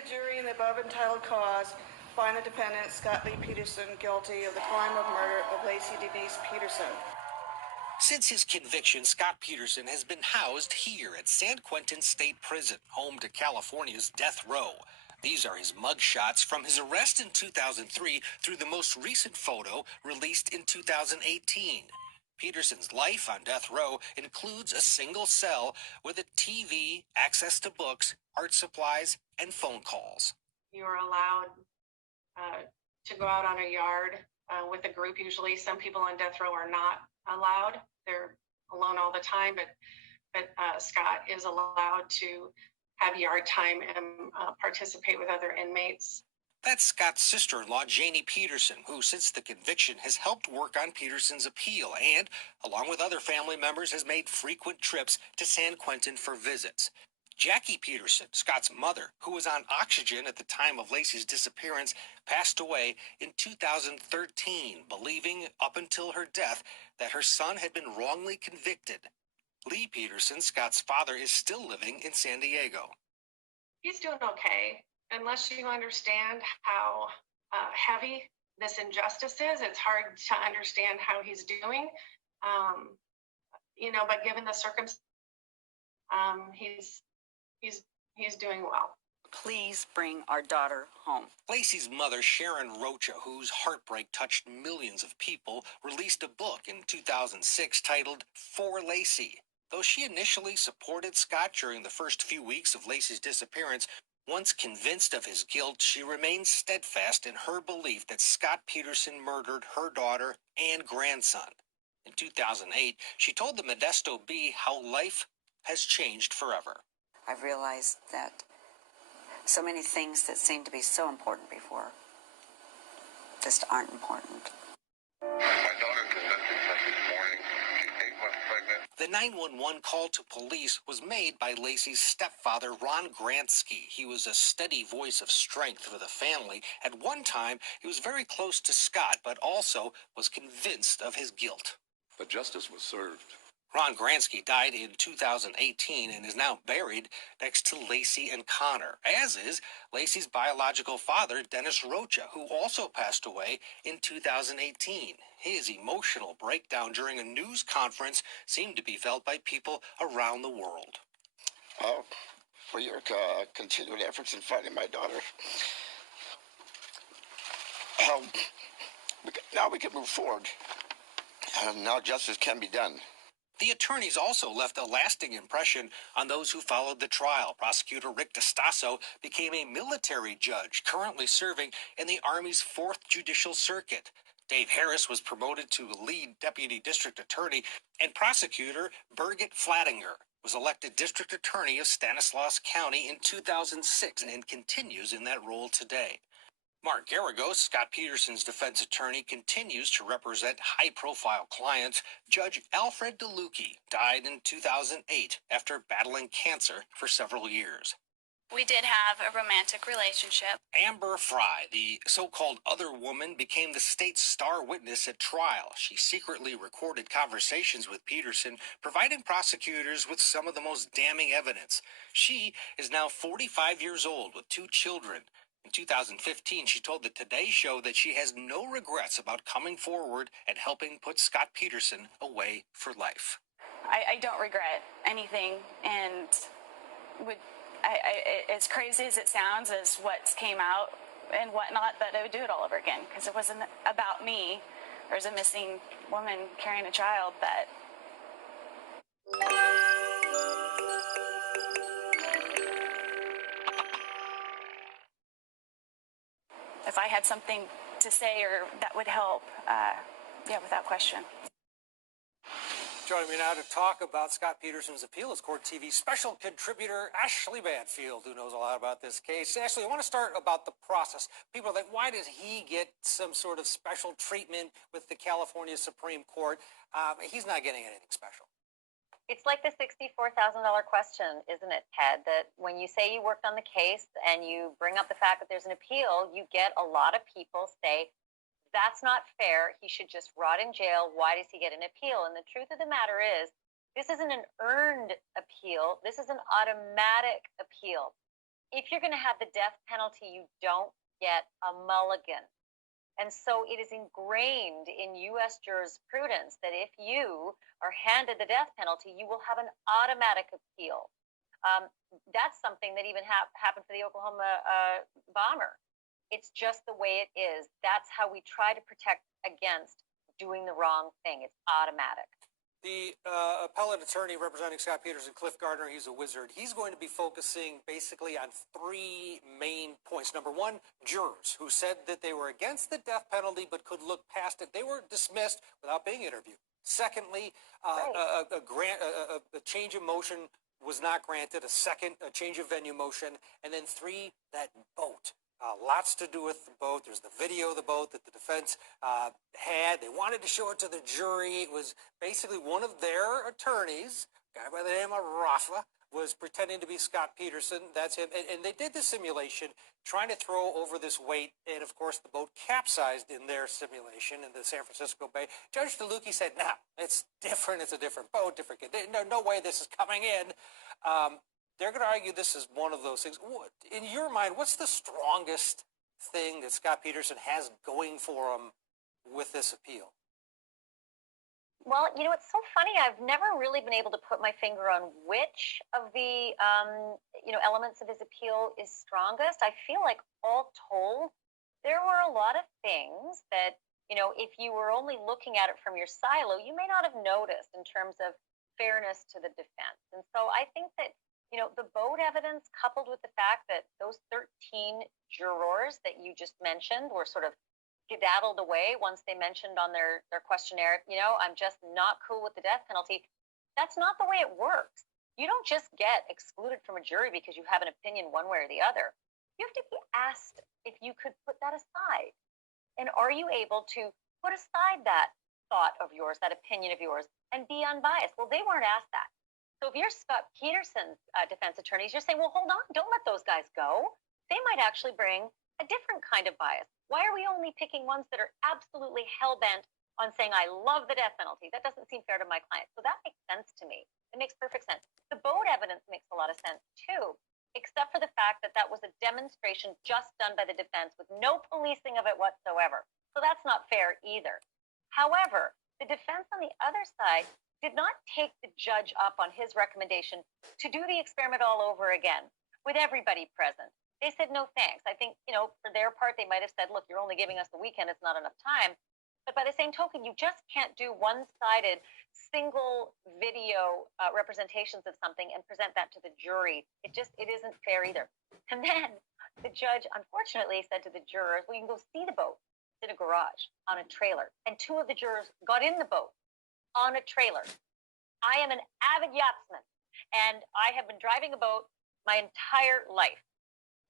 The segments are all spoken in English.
The jury in the above entitled cause find the defendant, Scott Lee Peterson, guilty of the crime of murder of Lacey Denise Peterson. Since his conviction, Scott Peterson has been housed here at San Quentin State Prison, home to California's death row. These are his mugshots from his arrest in 2003 through the most recent photo released in 2018. Peterson's life on death row includes a single cell with a TV, access to books, art supplies, and phone calls. You are allowed to go out on a yard with a group. Usually some people on death row are not allowed. They're alone all the time, but Scott is allowed to have yard time and participate with other inmates. That's Scott's sister-in-law, Janie Peterson, who since the conviction has helped work on Peterson's appeal and, along with other family members, has made frequent trips to San Quentin for visits. Jackie Peterson, Scott's mother, who was on oxygen at the time of Lacey's disappearance, passed away in 2013, believing up until her death that her son had been wrongly convicted. Lee Peterson, Scott's father, is still living in San Diego. He's doing okay. Unless you understand how heavy this injustice is, it's hard to understand how he's doing. But given the circumstances, he's doing well. Please bring our daughter home. Lacey's mother, Sharon Rocha, whose heartbreak touched millions of people, released a book in 2006 titled For Lacey. Though she initially supported Scott during the first few weeks of Lacey's disappearance, once convinced of his guilt, she remained steadfast in her belief that Scott Peterson murdered her daughter and grandson. In 2008, she told the Modesto Bee how life has changed forever. I've realized that so many things that seemed to be so important before just aren't important. My daughter presented this morning. She's 8 months pregnant. The 911 call to police was made by Lacey's stepfather, Ron Gransky. He was a steady voice of strength for the family. At one time, he was very close to Scott, but also was convinced of his guilt. But justice was served. Ron Gransky died in 2018 and is now buried next to Lacey and Connor, as is Lacey's biological father, Dennis Rocha, who also passed away in 2018. His emotional breakdown during a news conference seemed to be felt by people around the world. For your continued efforts in finding my daughter. Now we can move forward. Now justice can be done. The attorneys also left a lasting impression on those who followed the trial. Prosecutor Rick DeStasso became a military judge, currently serving in the Army's 4th Judicial Circuit. Dave Harris was promoted to lead deputy district attorney, and prosecutor Birgit Flattinger was elected district attorney of Stanislaus County in 2006 and continues in that role today. Mark Garagos, Scott Peterson's defense attorney, continues to represent high-profile clients. Judge Alfred DeLucchi died in 2008 after battling cancer for several years. We did have a romantic relationship. Amber Fry, the so-called other woman, became the state's star witness at trial. She secretly recorded conversations with Peterson, providing prosecutors with some of the most damning evidence. She is now 45 years old with 2 children. In 2015, she told the Today Show that she has no regrets about coming forward and helping put Scott Peterson away for life. I don't regret anything, and as crazy as it sounds, as what came out and whatnot, that I would do it all over again, because it wasn't about me. There's a missing woman carrying a child that... If I had something to say or that would help, without question. Joining me now to talk about Scott Peterson's appeal is Court TV special contributor Ashley Banfield, who knows a lot about this case. Ashley, I want to start about the process. People are like, why does he get some sort of special treatment with the California Supreme Court? He's not getting anything special. It's like the $64,000 question, isn't it, Ted? That when you say you worked on the case and you bring up the fact that there's an appeal, you get a lot of people say, that's not fair. He should just rot in jail. Why does he get an appeal? And the truth of the matter is, this isn't an earned appeal. This is an automatic appeal. if you're going to have the death penalty, you don't get a mulligan. And so it is ingrained in U.S. jurisprudence that if you are handed the death penalty, you will have an automatic appeal. That's something that even happened for the Oklahoma bomber. It's just the way it is. That's how we try to protect against doing the wrong thing. It's automatic. The appellate attorney representing Scott Peterson, Cliff Gardner, he's a wizard. He's going to be focusing basically on three main points. Number one, jurors who said that they were against the death penalty but could look past it. They were dismissed without being interviewed. Secondly, a change of motion was not granted. A change of venue motion. And then three, that boat. Lots to do with the boat. There's the video of the boat that the defense had. They wanted to show it to the jury. It was basically one of their attorneys, a guy by the name of Rafa, was pretending to be Scott Peterson. That's him. And they did the simulation, trying to throw over this weight. And, of course, the boat capsized in their simulation in the San Francisco Bay. Judge DeLucchi said, nah, it's different. It's a different boat, different condition. No way this is coming in. They're going to argue this is one of those things. In your mind, what's the strongest thing that Scott Peterson has going for him with this appeal? Well, it's so funny. I've never really been able to put my finger on which of the, elements of his appeal is strongest. I feel like all told, there were a lot of things that, if you were only looking at it from your silo, you may not have noticed in terms of fairness to the defense. And so I think that, the boat evidence coupled with the fact that those 13 jurors that you just mentioned were sort of skedaddled away once they mentioned on their questionnaire, I'm just not cool with the death penalty. That's not the way it works. You don't just get excluded from a jury because you have an opinion one way or the other. You have to be asked if you could put that aside. And are you able to put aside that thought of yours, that opinion of yours, and be unbiased? Well, they weren't asked that. So if you're Scott Peterson's defense attorneys, you're saying, well, hold on, don't let those guys go. They might actually bring a different kind of bias. Why are we only picking ones that are absolutely hell-bent on saying, I love the death penalty? That doesn't seem fair to my client. So that makes sense to me. It makes perfect sense. The boat evidence makes a lot of sense, too, except for the fact that that was a demonstration just done by the defense with no policing of it whatsoever. So that's not fair either. However, the defense on the other side did not take the judge up on his recommendation to do the experiment all over again with everybody present. They said, no, thanks. I think, for their part, they might have said, look, you're only giving us the weekend. It's not enough time. But by the same token, you just can't do one-sided single video representations of something and present that to the jury. It isn't fair either. And then the judge, unfortunately, said to the jurors, well, you can go see the boat in a garage on a trailer. And two of the jurors got in the boat on a trailer. I am an avid yachtsman, and I have been driving a boat my entire life.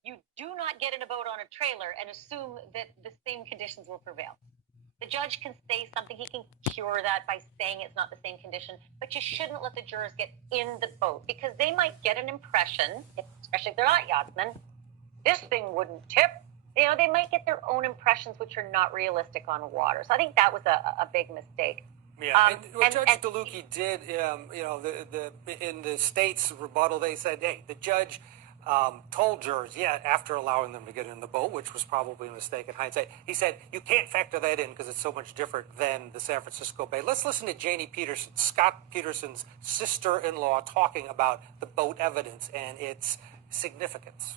You do not get in a boat on a trailer and assume that the same conditions will prevail. The judge can say something. He can cure that by saying it's not the same condition, but you shouldn't let the jurors get in the boat because they might get an impression, especially if they're not yachtsmen, this thing wouldn't tip. They might get their own impressions, which are not realistic on water. So I think that was a big mistake. Yeah, Judge DeLucchi did, in the state's rebuttal, they said, hey, the judge told jurors, after allowing them to get in the boat, which was probably a mistake in hindsight, he said, you can't factor that in because it's so much different than the San Francisco Bay. Let's listen to Janie Peterson, Scott Peterson's sister-in-law, talking about the boat evidence and its significance.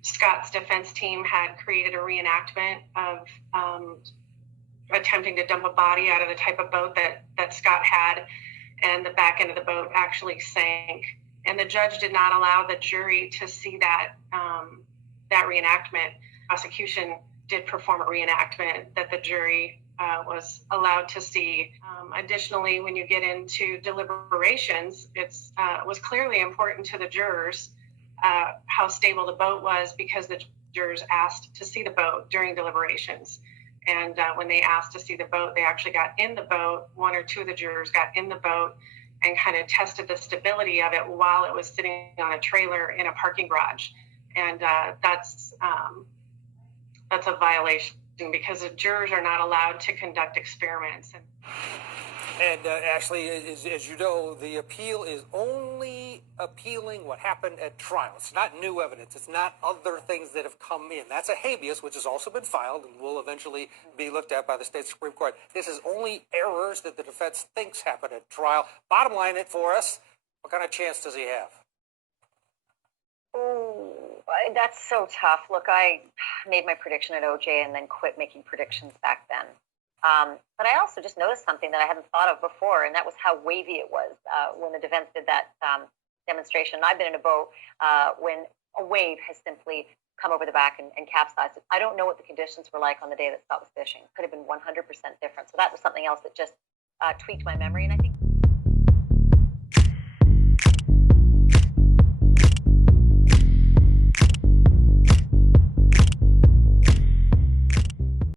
Scott's defense team had created a reenactment of attempting to dump a body out of the type of boat that Scott had, and the back end of the boat actually sank. And the judge did not allow the jury to see that reenactment. Prosecution did perform a reenactment that the jury was allowed to see. Additionally, when you get into deliberations, it was clearly important to the jurors how stable the boat was because the jurors asked to see the boat during deliberations. And when they asked to see the boat, they actually got in the boat. One or two of the jurors got in the boat and kind of tested the stability of it while it was sitting on a trailer in a parking garage. And that's a violation because the jurors are not allowed to conduct experiments. And Ashley, as you know, the appeal is only appealing what happened at trial. It's not new evidence. It's not other things that have come in. That's a habeas, which has also been filed and will eventually be looked at by the state Supreme Court. This is only errors that the defense thinks happened at trial. Bottom line it for us, what kind of chance does he have? Oh, that's so tough. Look, I made my prediction at OJ and then quit making predictions back then. But I also just noticed something that I hadn't thought of before, and that was how wavy it was when the defense did that demonstration. I've been in a boat when a wave has simply come over the back and capsized it. I don't know what the conditions were like on the day that Scott was fishing. Could have been 100% different. So that was something else that just tweaked my memory. And I think